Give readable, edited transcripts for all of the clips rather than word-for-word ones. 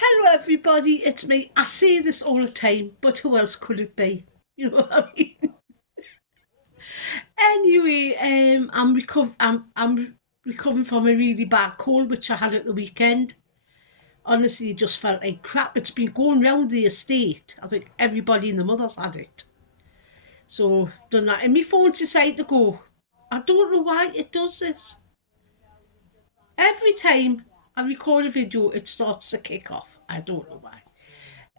Hello everybody, it's me. I say this all the time, but who else could it be? You know what I mean? Anyway, I'm recovering from a really bad cold which I had at the weekend. Honestly, it just felt like crap. It's been going round the estate. I think everybody in the mother's had it. So done that. And my phone decided to go. I don't know why it does this. Every time I record a video, it starts to kick off. I don't know why.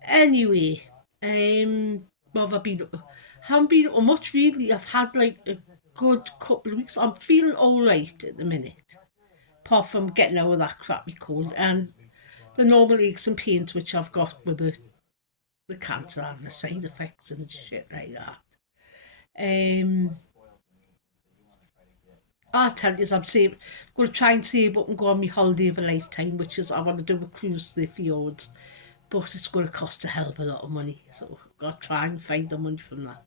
Anyway, what have I been up to? Haven't been up to much really. I've had like a good couple of weeks. I'm feeling all right at the minute, apart from getting out of that crappy cold and the normal aches and pains which I've got with the cancer and the side effects and shit like that. Um, I'll tell you, I'm going to try and save up and go on my holiday of a lifetime, which is I want to do a cruise to the fjords, but it's going to cost a hell of a lot of money, so I've got to try and find the money from that.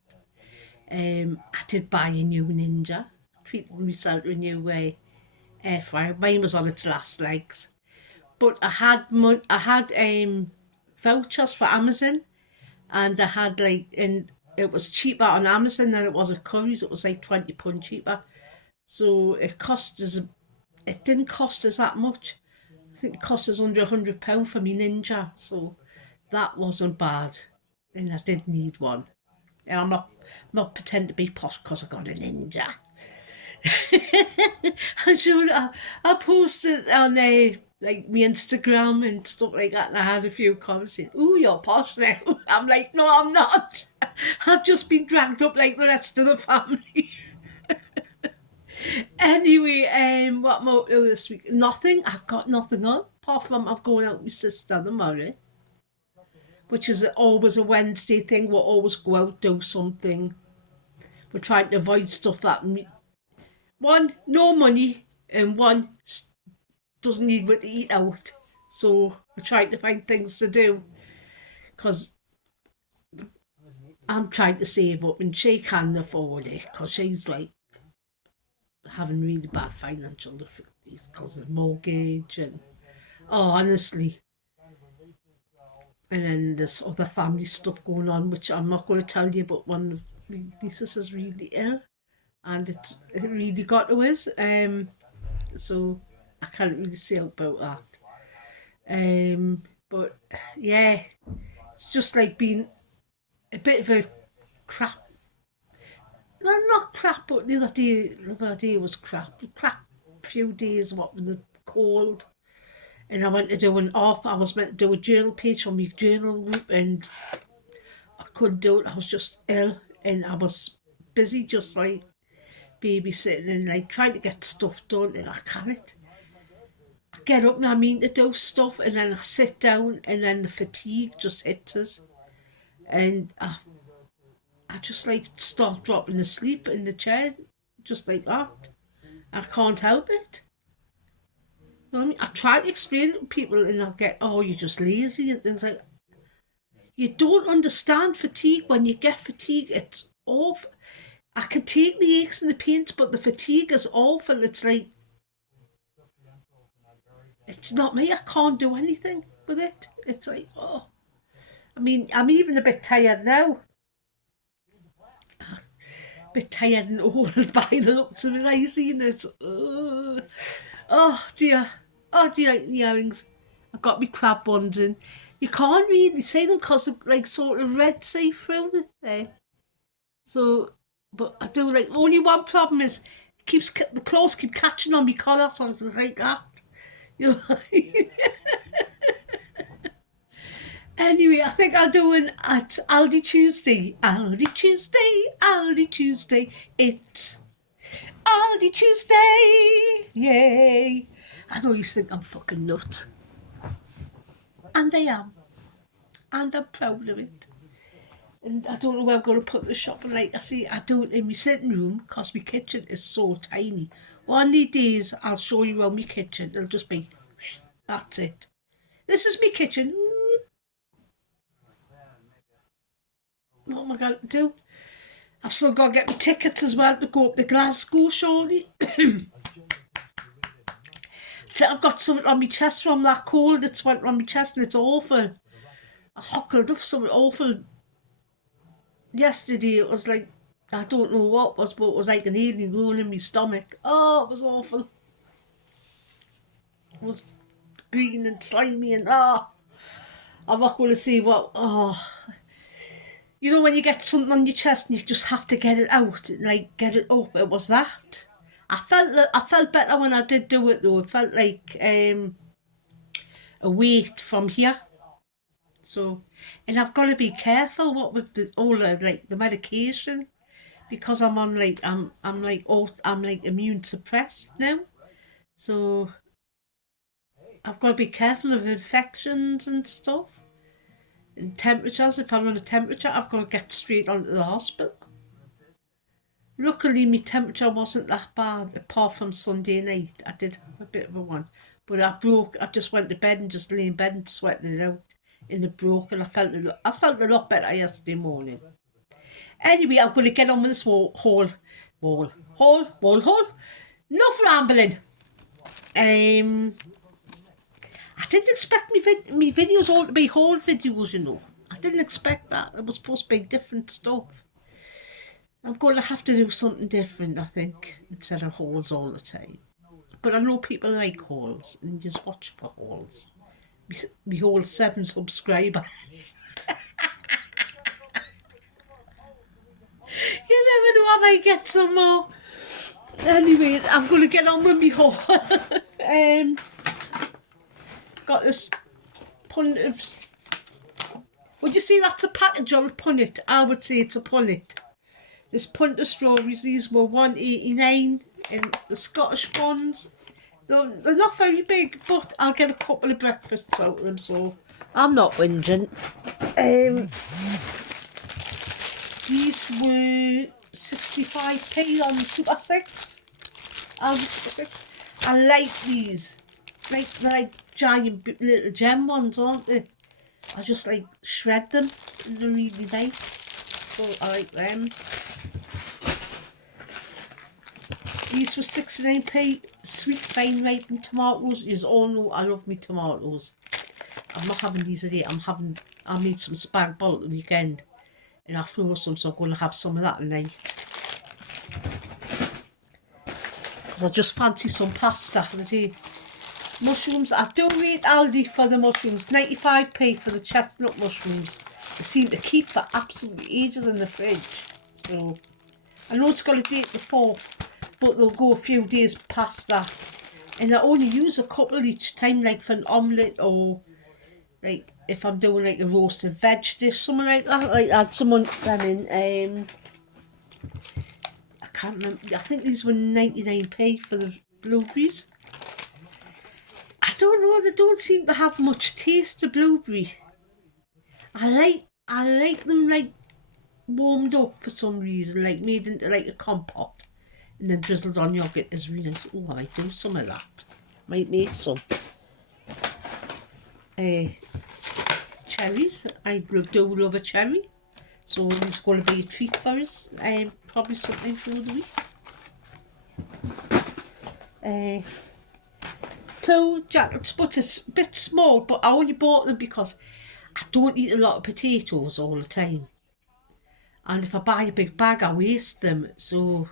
I did buy a new Ninja, treated myself to a new air fryer. Mine was on its last legs, but I had vouchers for Amazon, and I had and it was cheaper on Amazon than it was at Curry's. It was like £20 cheaper, so it didn't cost us that much. I think it cost us under £100 for me Ninja, so that wasn't bad. And I did need one. And I'm not pretending to be posh because I got a Ninja. I posted on like my Instagram and stuff like that, and I had a few comments saying, "Ooh, you're posh now." I'm like, "No, I'm not. I've just been dragged up like the rest of the family." Anyway, what more this week? Nothing. I've got nothing on apart from I'm going out with my sister tomorrow, which is always a Wednesday thing. We'll always go out, do something. We're trying to avoid stuff that one, no money, and one doesn't need what to eat out. So we're trying to find things to do because I'm trying to save up and she can't afford it because she's like having really bad financial difficulties because of the mortgage and honestly. And then there's other family stuff going on, which I'm not going to tell you, but one of my nieces is really ill and it really got to us. So I can't really say about that. But yeah, it's just like being a bit of a crap. Well, not crap, but the other day was crap. Crap few days, what with the cold. And I went to do an op. I was meant to do a journal page for my journal group, and I couldn't do it. I was just ill, and I was busy, just like babysitting and like trying to get stuff done, and I can't. I get up and I mean to do stuff, and then I sit down, and then the fatigue just hits us, and I just like start dropping asleep in the chair, just like that. I can't help it. You know what I mean? I try to explain it to people, and I'll get, oh, you're just lazy and things like. You don't understand fatigue. When you get fatigue, it's awful. I can take the aches and the pains, but the fatigue is awful. It's like it's not me. I can't do anything with it. It's like, oh, I mean, I'm even a bit tired now. A bit tired and old by the looks of it. I seen it. Oh dear. Oh dear, the earrings. I got me crab buns in. You can't really see them because of like sort of red see through there. So, but I do like only one problem is the clothes keep catching on my collar, so it's like that. You know. Anyway, I think I'll do an at Aldi Tuesday. Aldi Tuesday, Aldi Tuesday. It's Aldi Tuesday. Yay. I know you think I'm fucking nuts. And I am. And I'm proud of it. And I don't know where I'm going to put the shop. And like I say, I do it in my sitting room because my kitchen is so tiny. One of these days, I'll show you around my kitchen. It'll just be, that's it. This is my kitchen. What am I going to do? I've still got to get my tickets as well to go up to Glasgow shortly. I've got something on my chest from that cold that's went on my chest and it's awful. I hockled up something awful yesterday. It was like, I don't know what it was, but it was like an alien growing in my stomach. Oh, it was awful. It was green and slimy and I'm not going to say what. You know when you get something on your chest and you just have to get it out, like get it up. It was that. I felt better when I did do it though. It felt like a weight from here. So, and I've got to be careful what with all the like the medication because I'm on like I'm like immune suppressed now. So I've got to be careful of infections and stuff. And temperatures, if I'm on a temperature, I've got to get straight onto the hospital. Luckily, my temperature wasn't that bad, apart from Sunday night. I did have a bit of a one. But I just went to bed and just lay in bed and sweating it out. And it broke, and I felt a lot better yesterday morning. Anyway, I'm going to get on with this haul. Enough rambling. I didn't expect me videos all to be haul videos, you know. I didn't expect that. It was supposed to be different stuff. I'm going to have to do something different, I think, instead of hauls all the time. But I know people like hauls and just watch for hauls. We haul 7 subscribers. You never know, I might get some more. Anyway, I'm going to get on with me haul. Got this punnet of... Would you say that's a package or a punnet? I would say it's a punnet. This punt of strawberries, these were $1.89 in the Scottish ones. They're not very big, but I'll get a couple of breakfasts out of them, so I'm not whinging. These were 65p on Super 6. I like these. They're like giant little gem ones, aren't they? I just like shred them and they're really nice. So I like them. These were 69p. Sweet fine ripened tomatoes. You all know I love me tomatoes. I'm not having these today. I made some spag bol at the weekend and I froze some, so I'm going to have some of that tonight. Because I just fancy some pasta for the day. Mushrooms, I do rate Aldi for the mushrooms. 95p for the chestnut mushrooms. They seem to keep for absolutely ages in the fridge. So I know it's got a date before, but they'll go a few days past that. And I only use a couple each time, like for an omelette or like if I'm doing like a roasted veg dish, something like that. Like add some of them in. I can't remember. I think these were 99p for the blueberries. I don't know. They don't seem to have much taste to blueberry. I like them like warmed up for some reason, like made into like a compote. And then drizzled on yogurt is really nice. Oh, I might do some of that. Might make some. Cherries. I do love a cherry. So it's going to be a treat for us. Probably something for the week. 2 jackets, but it's a bit small. But I only bought them because I don't eat a lot of potatoes all the time. And if I buy a big bag, I waste them. So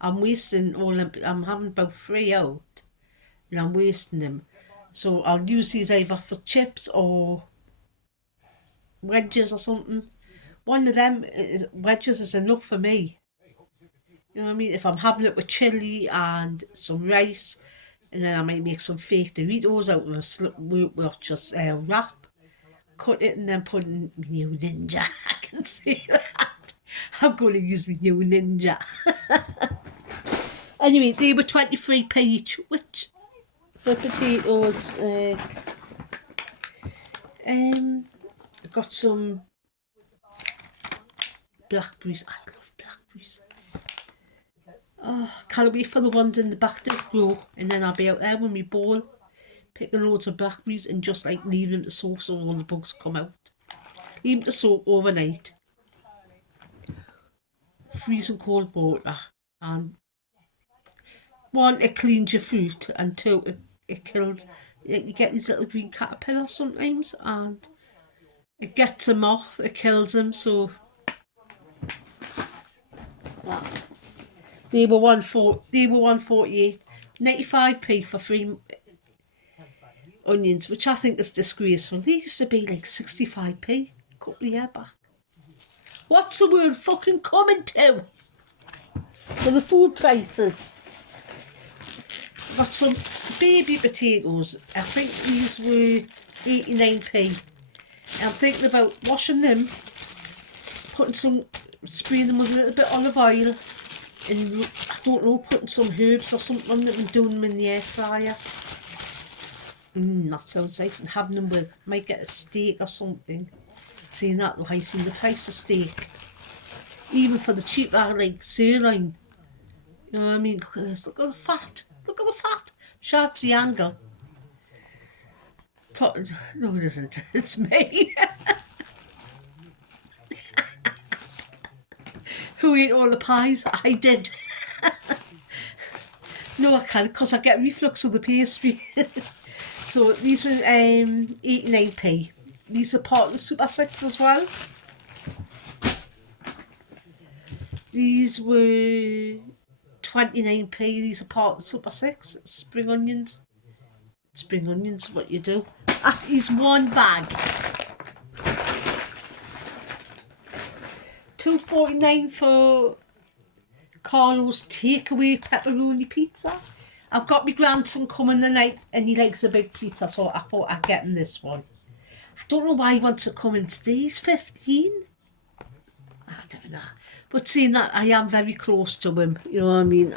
I'm wasting all them. I'm having about 3 out and I'm wasting them. So I'll use these either for chips or wedges or something. One of them wedges is enough for me. You know what I mean? If I'm having it with chilli and some rice, and then I might make some fake Doritos out of a just wrap, cut it and then put in my new Ninja. I can see that. I'm going to use my new Ninja. Anyway, they were 23p each, which for potatoes. I got some blackberries. I love blackberries. Oh, can't wait for the ones in the back to grow, and then I'll be out there with my bowl, picking loads of blackberries and just like leaving them to soak so all the bugs come out. Leave them to soak overnight. Freezing cold water, and 1, it cleans your fruit, and 2, it killed. You get these little green caterpillars sometimes, and it gets them off. It kills them. So they were 148, 95p for 3 onions, which I think is disgraceful. They used to be like 65p a couple of years back. What's the world fucking coming to for the food prices? Got some baby potatoes. I think these were 89p. I'm thinking about washing them, spraying them with a little bit of olive oil, and I don't know, putting some herbs or something and doing them in the air fryer. That sounds nice. And having them with, might get a steak or something. Seeing that, I seen the price of steak. Even for the cheap, like sirloin. You know what I mean? Look at this. Look at the fat. Look at the fat. Shots the angle. No, it isn't. It's me. Who ate all the pies? I did. No, I can't, because I get reflux of the pastry. So these were 89p. These are part of the Super 6 as well. These were 29p. These are part of the Super 6. Spring onions. Spring onions, what you do. That is one bag. $2.49 for Carlo's takeaway pepperoni pizza. I've got my grandson coming tonight and he likes a big pizza, so I thought I'd get him this one. I don't know why he wants to come and stay. He's 15. I don't know. But seeing that, I am very close to him. You know what I mean?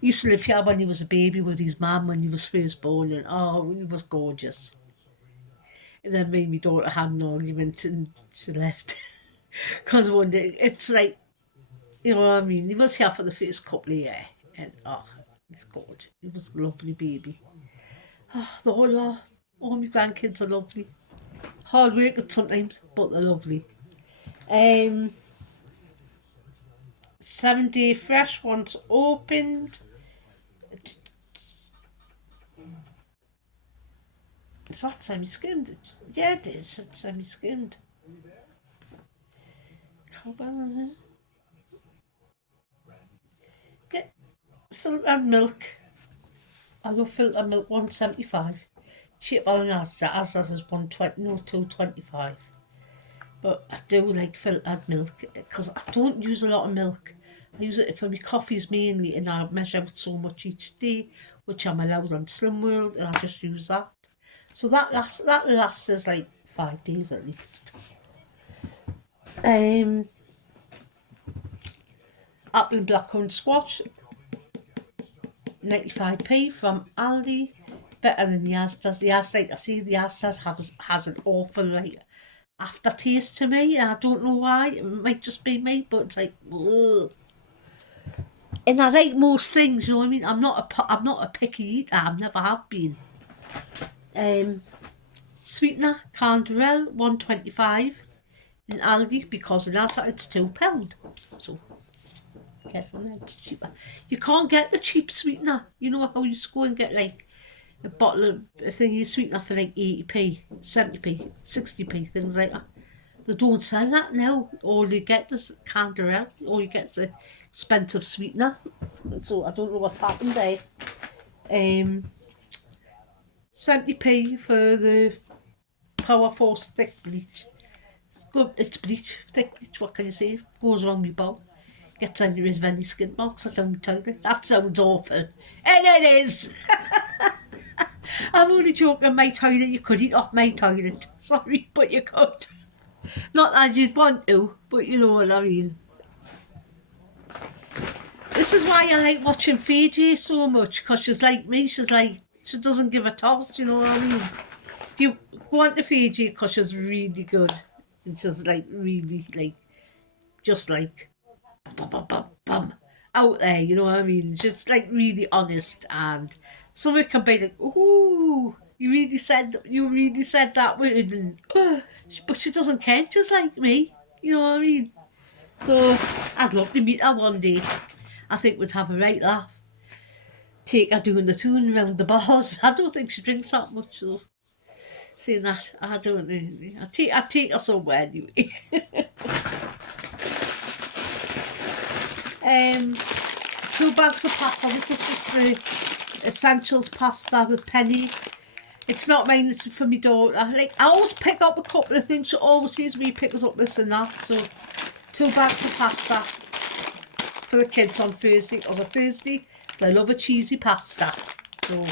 He used to live here when he was a baby with his mum when he was first born, and oh, he was gorgeous. And then me and my daughter had an argument and she left. Because one day, it's like, you know what I mean? He was here for the first couple of years, and oh, he's gorgeous. He was a lovely baby. Oh, the whole lot. All my grandkids are lovely. Hard working sometimes, but they're lovely. 7-day fresh once opened. Is that semi-skimmed? Yeah, it is. It's semi-skimmed. How well is it? Yeah, filtered milk. I love filtered milk, 175. Cheaper than Asda's is 120, no, 225. But I do like filtered milk because I don't use a lot of milk. I use it for my coffees mainly, and I measure out so much each day, which I'm allowed on Slim World, and I just use that. So that lasts us like 5 days at least. Apple and blackcurrant squash, 95p from Aldi. Better than the Asda's. The Asda's, like I see, the Asda's has an awful like aftertaste to me. I don't know why. It might just be me, but it's like, ugh. And I like most things. You know what I mean? I'm not a picky eater. I never have been. Sweetener, Canderel, 125 in Aldi, because in Asda it's £2. So careful there, it's cheaper. You can't get the cheap sweetener. You know how you just go and get like a bottle of thingy sweetener for like 80p, 70p, 60p, things like that. They don't sell that now. All you get is Canderel. All you get is a expensive sweetener. So I don't know what's happened there. 70p for the Power Force thick bleach. It's good. It's bleach, thick bleach. What can you say? Goes around my bowl. Gets under his very skin marks like on my toilet. That sounds awful. And it is. I'm only joking. My toilet. You could eat off my toilet. Sorry, but you could. Not that you'd want to, but you know what I mean. This is why I like watching Fiji so much, because she's like me. She's like, she doesn't give a toss, you know what I mean? If you go on to Fiji, because she's really good, and she's like really like, just like, bum, out there, you know what I mean? She's like really honest, and someone can be like, ooh, you really said that word, and, but she doesn't care, just like me, you know what I mean? So I'd love to meet her one day. I think we'd have a right laugh. take her doing the tune around the bars. I don't think she drinks that much though. Saying that, I don't know. I take her somewhere anyway. 2 bags of pasta. This is just the essentials pasta with penny. It's not mine, it's for my daughter. Like, I always pick up a couple of things. She always sees me pick us up this and that. So 2 bags of pasta for the kids on Thursday. On a Thursday, they love a cheesy pasta. So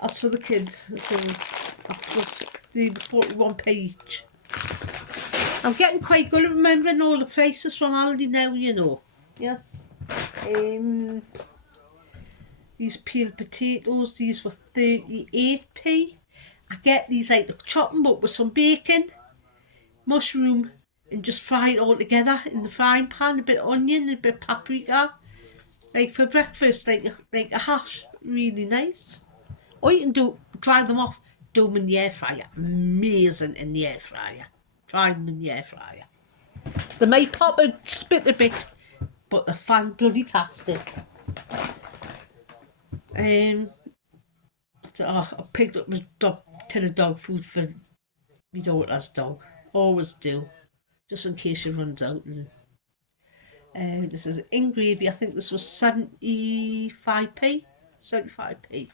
that's for the kids. So that was the 41p each. I'm getting quite good at remembering all the prices from Aldi now, you know. Yes. These peeled potatoes, these were 38p. I get these like the chopping up with some bacon, mushroom, and just fry it all together in the frying pan. A bit of onion, a bit of paprika, like for breakfast, like a hash. Really nice. Or you can dry them off, do them in the air fryer. Amazing in the air fryer. Try them in the air fryer. They may pop and spit a bit, but they're fan-bloody-tastic. So I picked up my tin of dog food for my daughter's dog. Always do, just in case she runs out. And this is in gravy. I think this was 75p. 75p.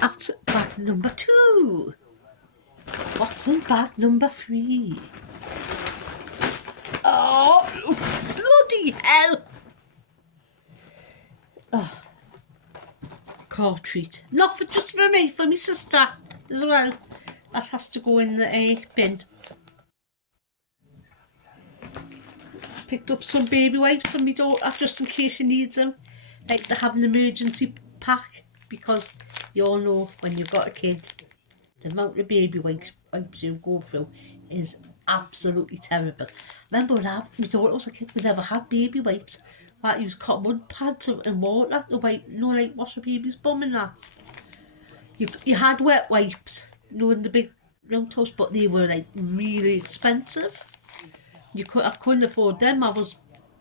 That's bag number 2. What's in bag number 3? Oh, bloody hell! Oh, car treat. Not just for me, for my sister as well. That has to go in the bin. Picked up some baby wipes for my daughter just in case she needs them. Like to have an emergency pack, because you all know when you've got a kid, the amount of baby wipes you go through is absolutely terrible. Remember when my daughter was a kid, we never had baby wipes. I had to use cotton bud pads and water to wipe, like wash a baby's bum and that. You had wet wipes, in the big round tubs, but they were like really expensive. I couldn't afford them. I was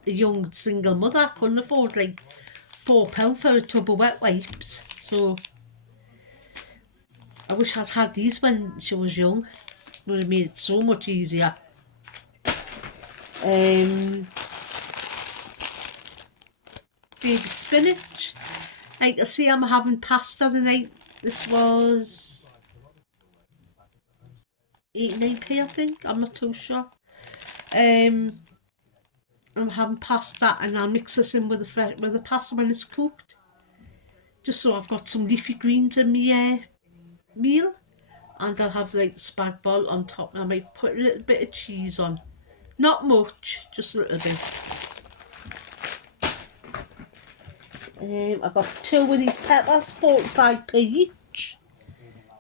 a young single mother. I couldn't afford like £4 for a tub of wet wipes. So I wish I'd had these when she was young. It would have made it so much easier. Baby spinach. Like I say, I'm having pasta tonight. This was 89p, I think. I'm not too sure. I'm having pasta, and I'll mix this in with the pasta when it's cooked, just so I've got some leafy greens in my meal. And I'll have like spag bol on top, and I might put a little bit of cheese on. Not much, just a little bit. I've got 2 of these peppers, 45p each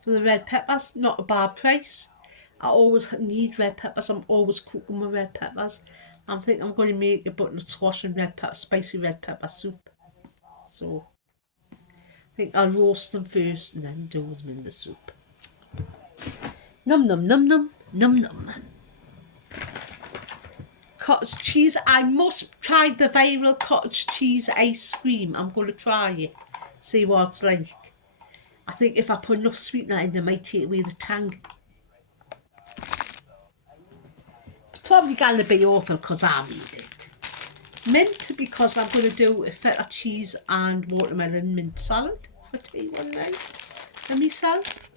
for the red peppers. Not a bad price. I always need red peppers. I'm always cooking with red peppers. I think I'm going to make a butternut squash and spicy red pepper soup. So I think I'll roast them first and then do them in the soup. Num num num num num num. Cottage cheese. I must try the viral cottage cheese ice cream. I'm going to try it. See what it's like. I think if I put enough sweetener in, it might take away the tang. It's probably going to be awful because I made it. Mint, because I'm going to do a feta cheese and watermelon mint salad for tea one night for myself.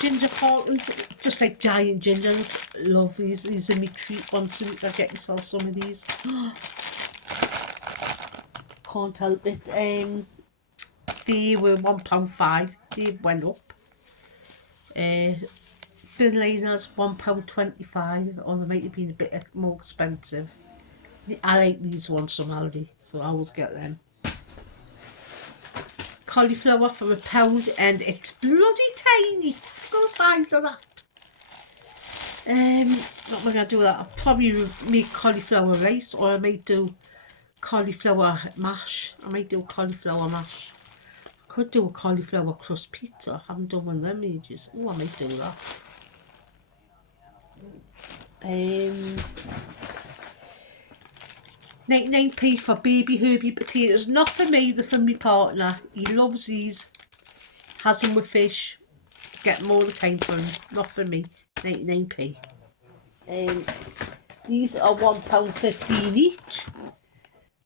Ginger cortons, just like giant ginger. Love these. These are my treat. Once a week I get myself some of these. Can't help it. They were £1.5. They went up. Thin liners £1.25, or they might have been a bit more expensive. I like these ones from Aldi, so I always get them. Cauliflower for £1, and it's bloody tiny. Look at the size of that. Not when I do that. I'll probably make cauliflower rice, or I might do cauliflower mash. I could do a cauliflower crust pizza. I haven't done one of them in ages. Oh, I might do that. 99p for baby herby potatoes. Not for me, they're for my partner. He loves these. Has them with fish. Get them all the time for him. Not for me. 99p. These are £1.15 each.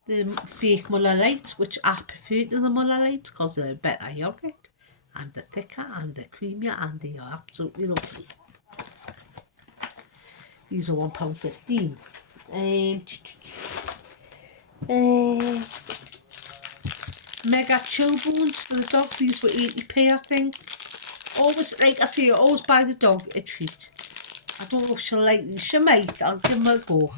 The fake Muller Lights, which I prefer to the Muller Lights because they're better yogurt and they're thicker and they're creamier and they are absolutely lovely. These are £1.15. Mega chill bones for the dog. These were 80p, I think. Always, like I say, always buy the dog a treat. I don't know if she'll like these. She might. I'll give her a go.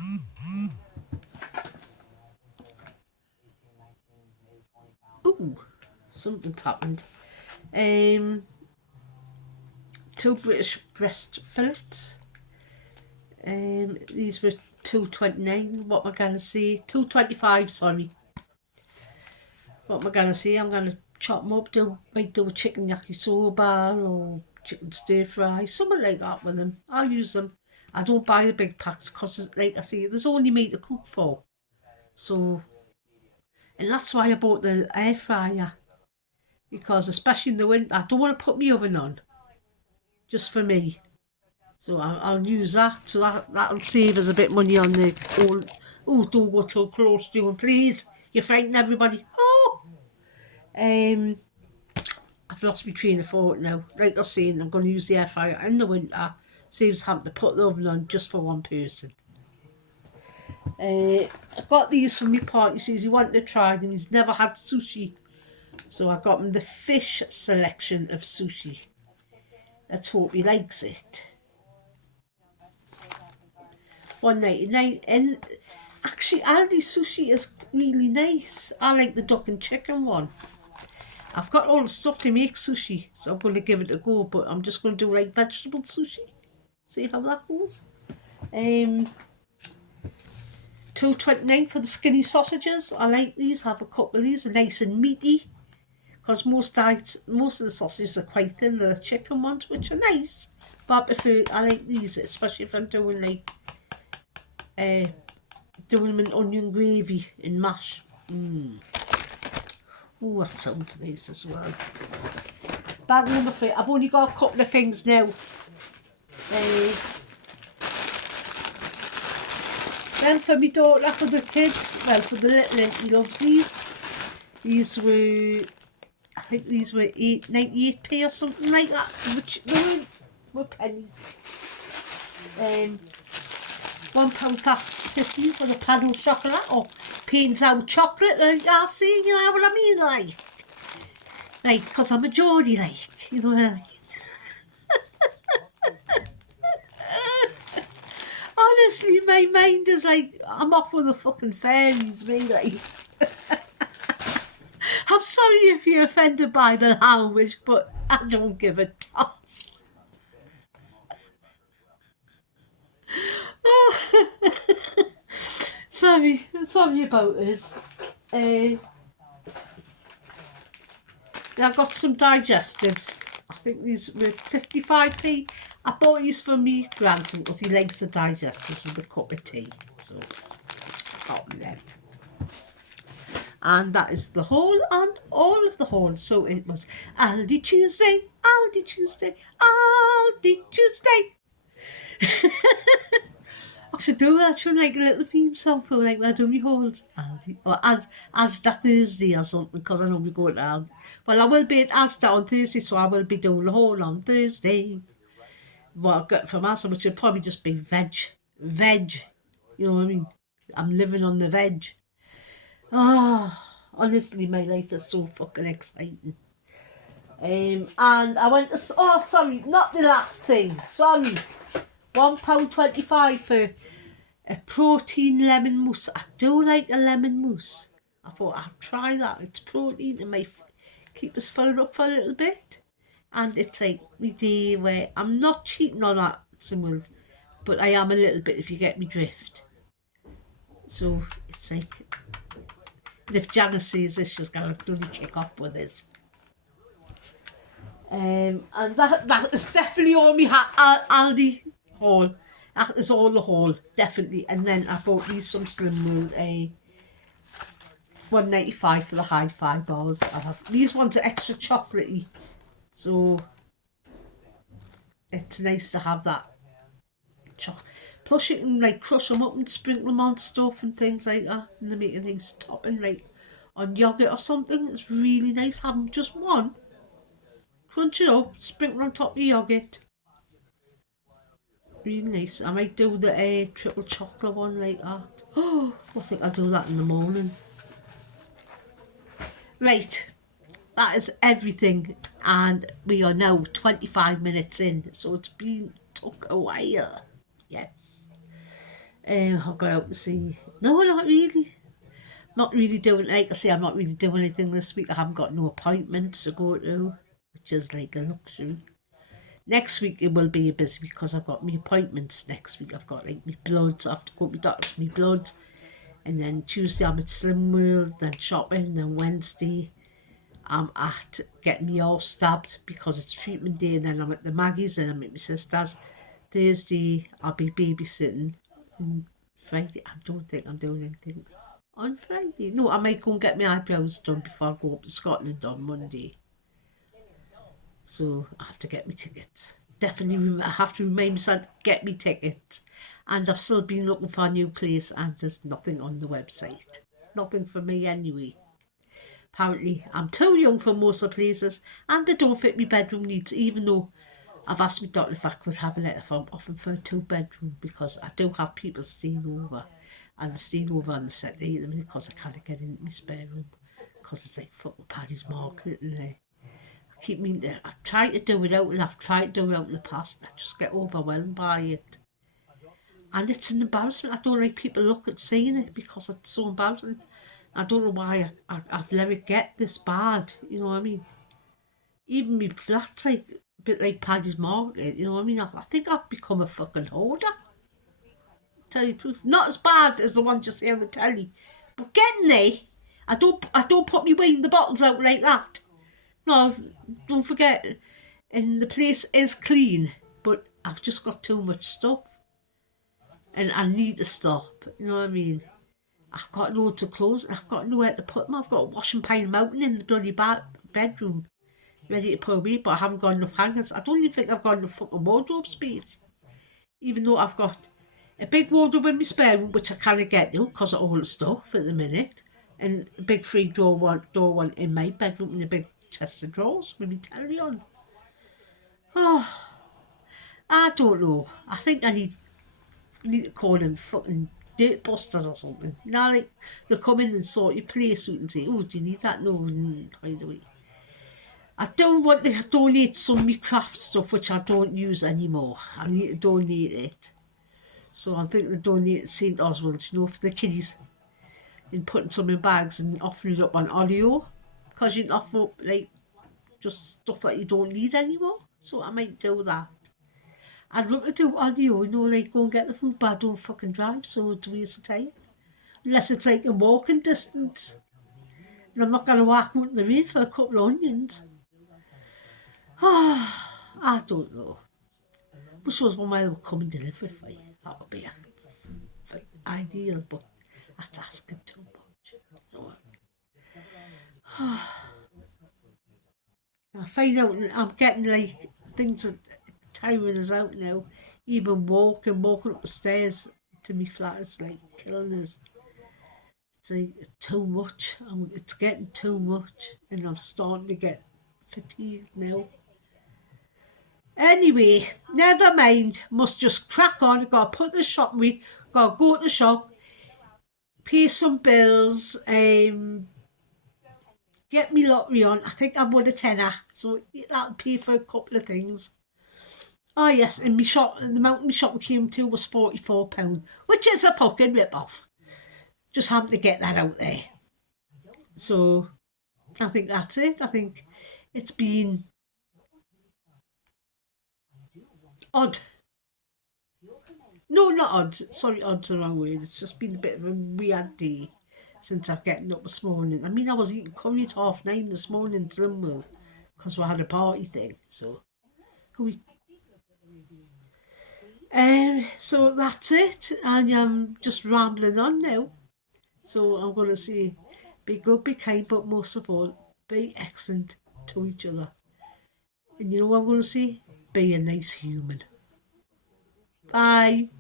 Ooh, something's happened. 2 British breast fillets. These were £2.29. What am I going to say? £2.25, sorry. What am I going to say? I'm going to chop them up. Might do a chicken yakisoba or chicken stir fry. Something like that with them. I'll use them. I don't buy the big packs because, like I say, there's only me to cook for. So, and that's why I bought the air fryer. Because especially in the winter, I don't want to put my oven on. Just for me. So I'll use that. So that'll save us a bit of money on the old... Oh, don't go too close to it, please. You're frightening everybody. Oh! I've lost my train of thought now. Like I was saying, I'm going to use the air fryer in the winter. Saves having to put the oven on just for one person. I got these from my partner. He says he wanted to try them. He's never had sushi. So I got him the fish selection of sushi. Let's hope he likes it. $1.99. And actually, Aldi sushi is really nice. I like the duck and chicken one. I've got all the stuff to make sushi, so I'm going to give it a go. But I'm just going to do like vegetable sushi. See how that goes. $2.29 for the skinny sausages. I like these. Have a couple of these. They're nice and meaty. Because most of the sausages are quite thin, the chicken ones, which are nice. But I like these, especially if I'm doing like doing them in onion gravy and mash. Oh, that sounds nice as well. Bag number 3. I've only got a couple of things now. Then for my daughter, for the kids, well, for the little one, he loves these. These were, I think these were 98p or something like that, which they were pennies. £1.50 for the paddle chocolate, or pains out chocolate, like I see, you know what I mean, like, because I'm a Geordie, like, you know what I mean. Honestly, my mind is like, I'm off with the fucking fairies, me, like. I'm sorry if you're offended by the language, but I don't give a toss. Sorry about this. I got some digestives. I think these were 55p. I bought these for me grandson because he likes the digestives with a cup of tea. So, got them. And that is the haul and all of the haul. So it was Aldi Tuesday, Aldi Tuesday, Aldi Tuesday. I should do that. I should make a little theme song for like where I do my hauls. Aldi, or Asda Thursday or something, because I know we're going to Aldi. Well, I will be at Asda on Thursday, so I will be doing the haul on Thursday. What I got from Asda, which would probably just be veg. You know what I mean? I'm living on the veg. Honestly, my life is so fucking exciting. And I went to, sorry, not the last thing, sorry. £1.25 for a protein lemon mousse. I do like a lemon mousse. I thought I'd try that. It's protein and might keep us filled up for a little bit. And it's like me day where I'm not cheating on that, Simon, but I am a little bit, if you get me drift. So it's like, and if Janice sees this, she's going to bloody kick off with this. And that is definitely all me Aldi haul. That is all the haul, definitely. And then I bought these some Slim World, $1.95 for the hi-fi bars. I have these ones are extra chocolatey, so it's nice to have that chocolate. Plus you can like crush them up and sprinkle them on stuff and things like that, and they make a nice topping like on yogurt or something. It's really nice having just one, crunch it up, sprinkle on top of the yogurt. Really nice. I might do the triple chocolate one like that. Oh, I think I'll do that in the morning. Right, that is everything, and we are now 25 minutes in, so it's been took a while. Yes. I'll go out and see. No, not really. Not really doing, like I say, I'm not really doing anything this week. I haven't got no appointments to go to, which is like a luxury. Next week it will be busy because I've got my appointments next week. I've got like my bloods. I have to go to my doctor's for my bloods. And then Tuesday I'm at Slim World, then shopping, then Wednesday I'm at getting me all stabbed because it's treatment day, and then I'm at the Maggie's and I'm at my sister's. Thursday I'll be babysitting, and Friday I don't think I'm doing anything on Friday. No, I might go and get my eyebrows done before I go up to Scotland on Monday. So I have to get my tickets. Definitely, I have to remind myself to get me tickets. And I've still been looking for a new place, and there's nothing on the website. Nothing for me anyway. Apparently, I'm too young for most of the places, and they don't fit my bedroom needs, even though I've asked my doctor if I could have a letter from offering for a 2-bedroom, because I do have people staying over, and they're staying over on the Saturday at the minute because I can't get into my spare room because it's like fucking Paddy's Market and I keep meaning to. I've tried to do it out, and I've tried to do it out in the past, and I just get overwhelmed by it. And it's an embarrassment. I don't like people look at saying it because it's so embarrassing. I don't know why I've let it get this bad, you know what I mean? Even my flat's like a bit like Paddy's Market, you know what I mean? I think I've become a fucking hoarder. Tell you the truth. Not as bad as the one just see on the telly, but getting there. I don't put me weight in the bottles out like that. No, don't forget, and the place is clean, but I've just got too much stuff. And I need to stop, you know what I mean? I've got loads of clothes, and I've got nowhere to put them. I've got a washing pile mountain in the bloody bedroom, ready to put away, but I haven't got enough hangers. I don't even think I've got enough fucking wardrobe space. Even though I've got a big wardrobe in my spare room, which I can't get to because of all the stuff at the minute, and a big door one in my bedroom, and a big chest of drawers with my telly on. Oh, I don't know. I think I need to call them fucking dirt busters or something. You know, like they come in and sort your place out and say, "Oh, do you need that?" No, by the way. I don't want to donate some of my craft stuff which I don't use anymore. I need to donate it. So I'm thinking of donating St. Oswald's, you know, for the kiddies, and putting some in bags and offering it up on Olio, because you can offer up like just stuff that you don't need anymore. So I might do that. I'd love to do Olio, you know, like go and get the food, but I don't fucking drive, so it's a waste of time. Unless it's like a walking distance. And I'm not going to walk out in the rain for a couple of onions. I don't know. Wish there was one way they would come and deliver it for you. That would be ideal, but that's asking too much. No. I find out I'm getting like things that tiring us out now. Even walking up the stairs to me flat is like killing us. It's like too much. It's getting too much, and I'm starting to get fatigued now. Anyway, never mind. Must just crack on. Gotta put the shop away. Gotta go to the shop, pay some bills, get me lottery on. I think I've won a tenner, so that'll pay for a couple of things. Oh yes, and my shop, the amount my shop came to was £44, which is a fucking rip-off. Just having to get that out there. So I think that's it. I think it's been odd. No, not odd. Sorry, odd's the wrong word. It's just been a bit of a weird day since I've gotten up this morning. I mean, I was eating curry at 9:30 this morning, somewhere, because we had a party thing. So, So that's it, and I'm just rambling on now. So I'm going to say, be good, be kind, but most of all, be excellent to each other. And you know what I'm going to say? Be a nice human. Bye.